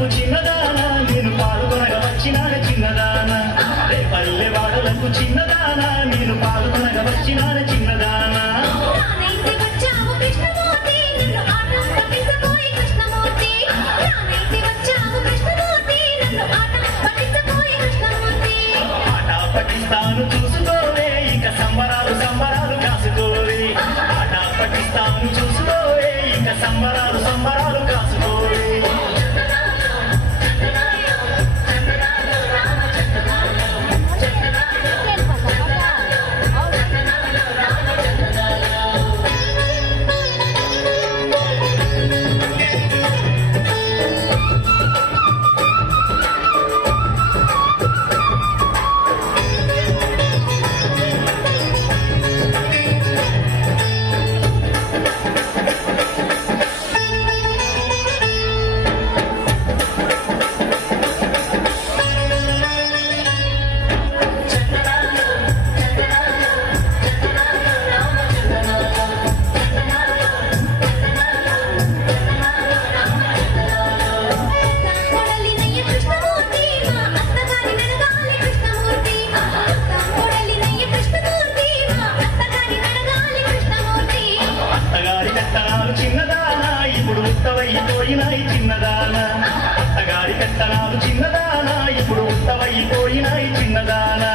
వాడలకు చిన్నదానా నేను పాల్గొనగా వచ్చినాన చిన్నదానా పల్లె వాడలకు చిన్నదానా నేను పాల్గొనగా వచ్చినాన చిన్నదానా పట్టిస్తాను చూసుకోవే ఇక సంబరాలు సంబరాలు కాసుకోవే ఆట పట్టిస్తాను చూసుకోవే ఇక సంబరాలు సంబరాలు కాసుకోవే చిన్నదానా ఇప్పుడు ఉత్తవైపోయినాయి చిన్నదానా అత్తగారి పెత్తనాలు చిన్నదానా ఇప్పుడు ఉత్తవైపోయినాయి చిన్నదానా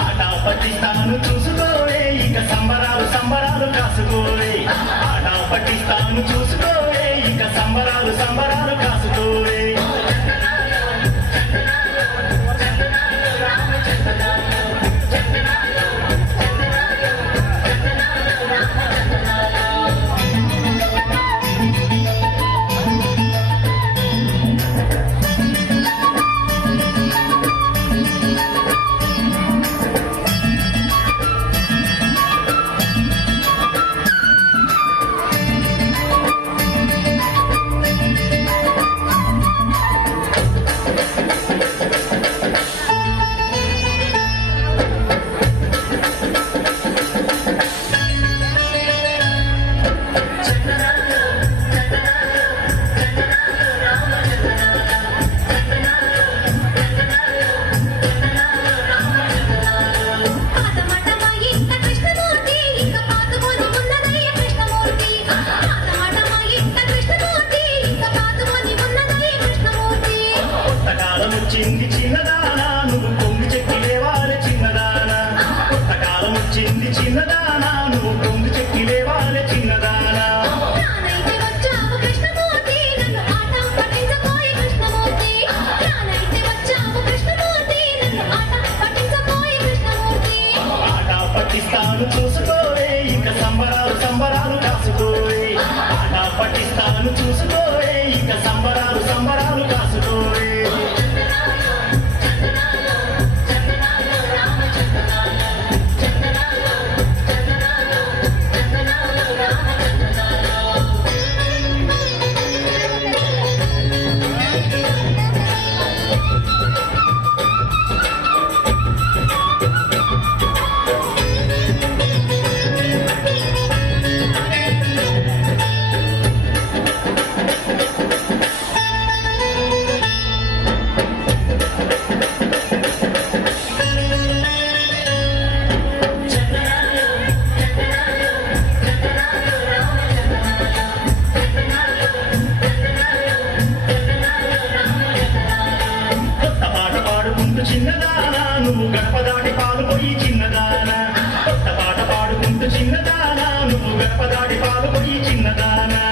ఆట పట్టిస్తాను చూసుకోవే ఇక సంబరాలు సంబరాలు కాసుకోవే ఆట పట్టిస్తాను చూసుకోవే ఇక సంబరాలు సంబరాలు కాసుకోవే వచ్చింది చిన్నదానా నువ్వు పొంగి చెక్కి లేవాలి చిన్నదానా కొత్త కాలం వచ్చింది చిన్నదానా నువ్వు పొంగి చెక్కి లేవాలి చిన్నదానా ఆట పట్టిస్తాను చూసుకోవే ఇక సంబరాలు సంబరాలు కాసుకోవే ఆట పట్టిస్తాను చూసుకోవే ఇక సంబరాలు సంబరాలు కాసుకోవే చిన్నదానా నువ్వు గడప దాటి పాలు పోయి చిన్నదానా కొత్త పాట పాడుకుంటూ చిన్నదానా నువ్వు గడప దాటి పాలు పోయి చిన్నదానా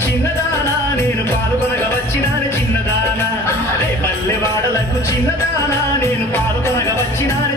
చిన్నదానా నేను పాల్గొనగా వచ్చినాను చిన్నదానా రే పల్లె వాడలకు చిన్నదానా నేను పాల్గొనగా వచ్చినాను